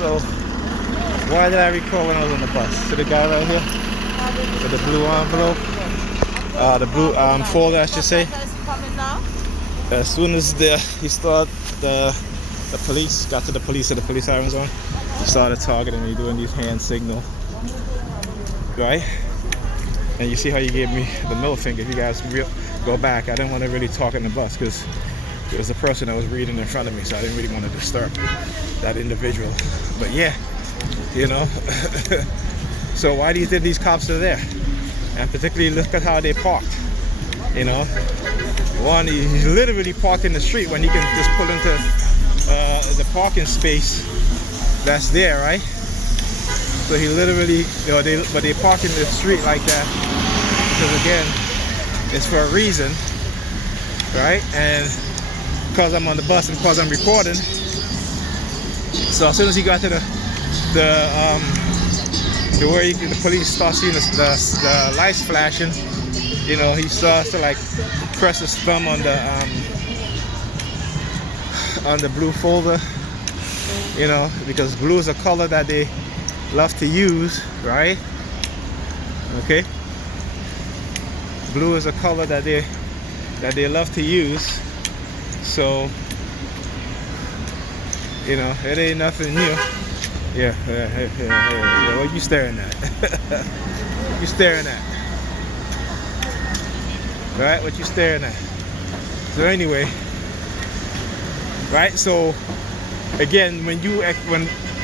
So, why did I record when I was on the bus? See the guy right here with the blue envelope, the blue folder, I should say. As soon as he started, the police got to the police, and the police sirens on, he started targeting me, doing these hand signals, right? And you see how you gave me the middle finger. If you guys go back, I didn't want to really talk in the bus because there was a person that was reading in front of me, so I didn't really want to disturb that individual. But yeah, you know. So why do you think these cops are there? And particularly look at how they parked. You know, one, he's literally parked in the street when he can just pull into the parking space that's there, right? So he literally, you know, they park in the street like that because again, it's for a reason, right? And because I'm on the bus and because I'm recording, so as soon as he got to the where the police start seeing the lights flashing, you know, he starts to like press his thumb on the blue folder, you know, because blue is a color that they love to use, right? Okay, blue is a color that they love to use. So, you know, it ain't nothing new. Yeah. What you staring at? What you staring at? Right? What you staring at? So anyway, right? So again,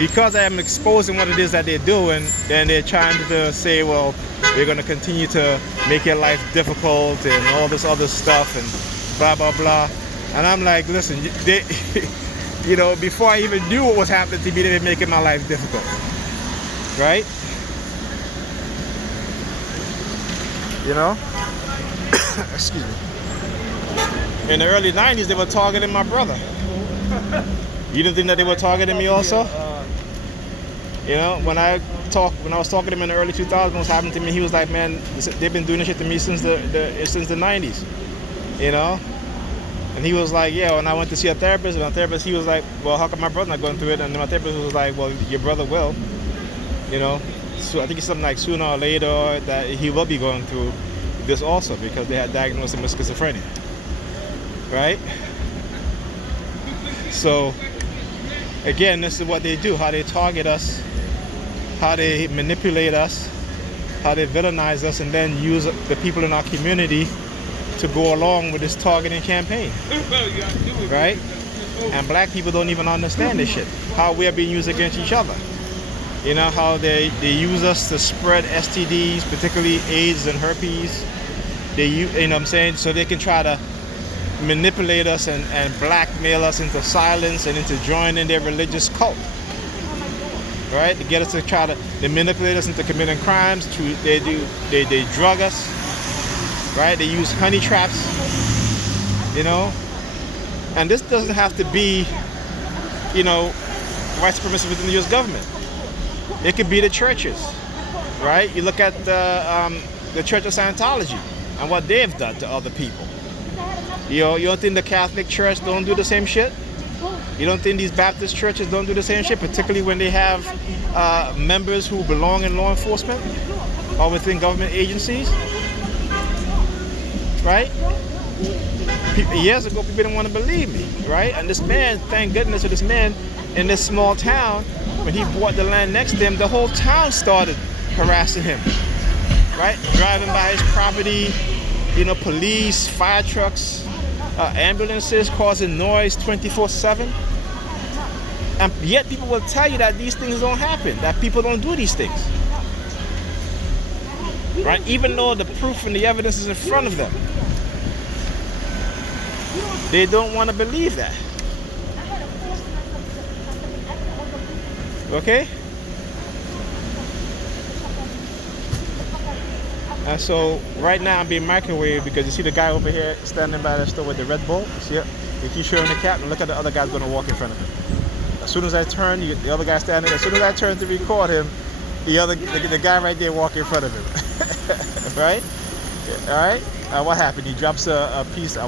because I am exposing what it is that they're doing, then they're trying to say, well, they're going to continue to make your life difficult and all this other stuff and blah blah blah. And I'm like, listen, you know, before I even knew what was happening to me, they were making my life difficult, right? You know? Excuse me. In the early 90s, they were targeting my brother. You didn't think that they were targeting me also? You know, when I was talking to him in the early 2000s, what was happening to me, he was like, man, they've been doing this shit to me since the 90s, you know? And he was like, yeah, when I went to see a therapist, and my therapist, he was like, well, how come my brother not going through it? And then my therapist was like, well, your brother will, you know? So I think it's something like sooner or later that he will be going through this also because they had diagnosed him with schizophrenia, right? So, again, this is what they do, how they target us, how they manipulate us, how they villainize us, and then use the people in our community to go along with this targeting campaign, right? And black people don't even understand this shit, how we are being used against each other. You know, how they use us to spread STDs, particularly AIDS and herpes. You know what I'm saying? So they can try to manipulate us and blackmail us into silence and into joining their religious cult, right? To get us to they manipulate us into committing crimes. They drug us, right? They use honey traps, you know? And this doesn't have to be, you know, white supremacy within the U.S. government. It could be the churches, right? You look at the Church of Scientology and what they've done to other people. You know, you don't think the Catholic Church don't do the same shit? You don't think these Baptist churches don't do the same shit, particularly when they have members who belong in law enforcement or within government agencies? Right? Years ago, people didn't want to believe me, right? And this man, thank goodness for this man in this small town, when he bought the land next to him, the whole town started harassing him, right? Driving by his property, you know, police, fire trucks, ambulances causing noise 24/7. And yet people will tell you that these things don't happen, that people don't do these things, right? Even though the proof and the evidence is in front of them. They don't want to believe that. Okay? And so right now I'm being microwaved because you see the guy over here standing by the store with the Red Bull. You see it? He keeps showing the cap, and look at the other guy's going to walk in front of him. As soon as I turn, the other guy standing there. As soon as I turn to record him, the guy right there walk in front of him. Right? All right? What happened? He drops a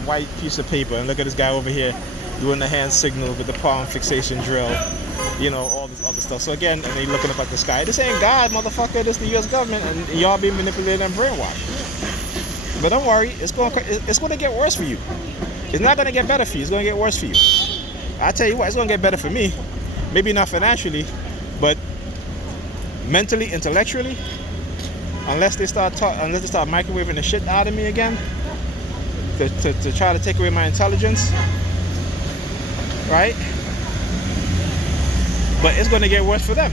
white piece of paper, and look at this guy over here. doing the hand signal with the palm fixation drill, you know, all this other stuff. So again, and they looking up at the sky. This ain't God, motherfucker. This is the U.S. government, and y'all being manipulated and brainwashed. But don't worry, it's going to get worse for you. It's not going to get better for you. It's going to get worse for you. I tell you what, it's going to get better for me. Maybe not financially, but mentally, intellectually. Unless they start microwaving the shit out of me again to try to take away my intelligence, right? But it's going to get worse for them.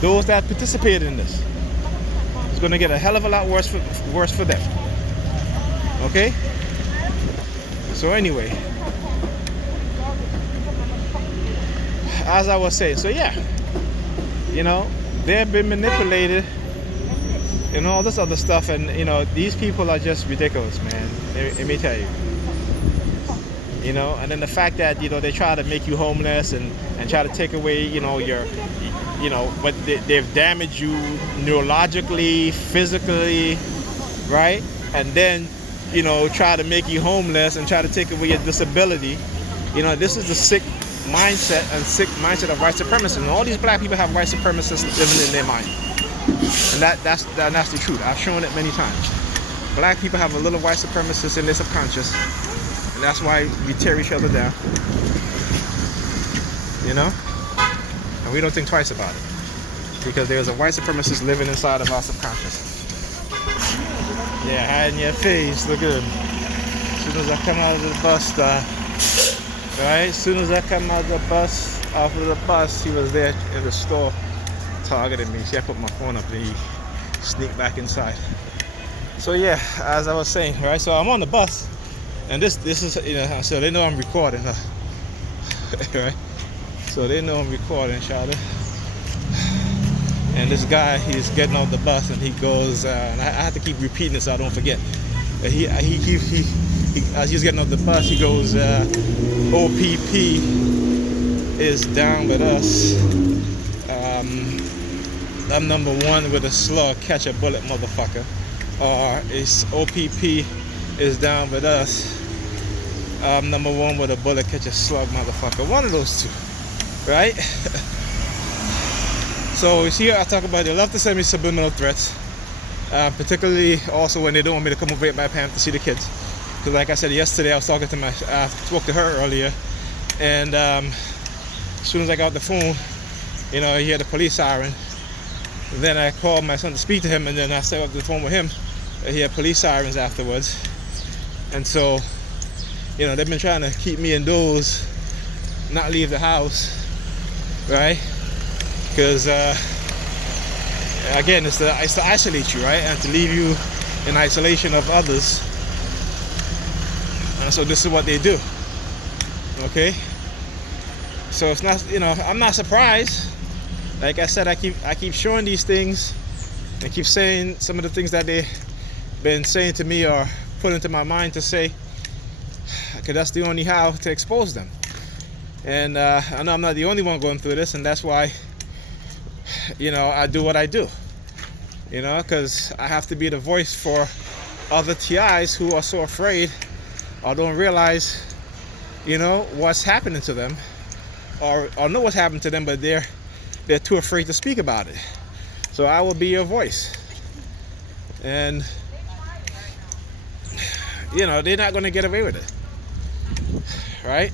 Those that participated in this, it's going to get a hell of a lot worse for them. Okay. So anyway, as I was saying, so yeah, you know, they've been manipulated and all this other stuff, and you know, these people are just ridiculous, man. Let me tell you. You know, and then the fact that, you know, they try to make you homeless and try to take away, you know, your, you know, but they've damaged you neurologically, physically, right? And then, you know, try to make you homeless and try to take away your disability. You know, this is the sick mindset of white supremacists. And all these black people have white supremacists living in their mind. And that's the truth. I've shown it many times. Black people have a little white supremacist in their subconscious, and that's why we tear each other down. You know? And we don't think twice about it, because there's a white supremacist living inside of our subconscious. Yeah, hiding your face. Look at him. As soon as I come out of the bus, right? As soon as I come out of the bus, he was there in the store targeting me. See, I put my phone up and he sneaked back inside. So yeah, as I was saying, right? So I'm on the bus, and this is, you know, so they know I'm recording, right? So they know I'm recording, Charlotte. And this guy, he's getting off the bus, and he goes, and I have to keep repeating this so I don't forget. He as he's getting off the bus, he goes, OPP is down with us. I'm number one with a slug, catch a bullet, motherfucker. Or it's OPP is down with us. I'm number one with a bullet, catch a slug, motherfucker. One of those two, right? So here I talk about they love to send me subliminal threats, particularly also when they don't want me to come over at my parents to see the kids. Because like I said yesterday, I was talking to I spoke to her earlier, and as soon as I got the phone, you know, I hear the police siren. And then I called my son to speak to him, and then I set up the phone with him. I hear police sirens afterwards. And so, you know, they've been trying to keep me indoors, not leave the house, right? Because again, it's to isolate you, right? And to leave you in isolation of others. And so this is what they do. Okay? So it's not, you know, I'm not surprised. Like I said, I keep showing these things. I keep saying some of the things that they've been saying to me or put into my mind to say, because that's the only how to expose them. And I know I'm not the only one going through this, and that's why, you know, I do what I do. You know, because I have to be the voice for other TIs who are so afraid or don't realize, you know, what's happening to them, or know what's happened to them, but they're too afraid to speak about it. So I will be your voice. And, you know, they're not going to get away with it. Right?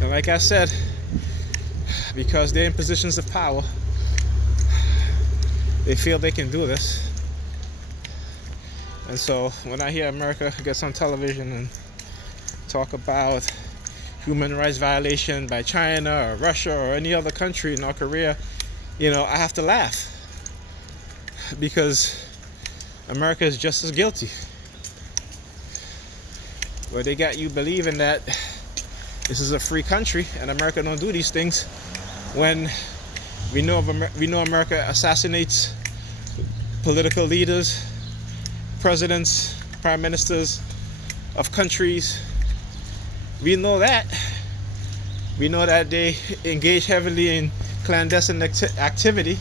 And like I said, because they're in positions of power, they feel they can do this. And so when I hear America gets on television and talk about human rights violation by China or Russia or any other country, North Korea, you know, I have to laugh, because America is just as guilty. Where they got you believing that this is a free country and America don't do these things, when we know America assassinates political leaders, presidents, prime ministers of countries. We know that. We know that they engage heavily in clandestine activity,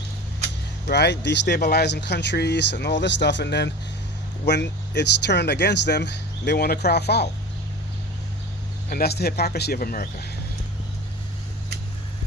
right? Destabilizing countries and all this stuff. And then when it's turned against them, they want to cry foul. And that's the hypocrisy of America.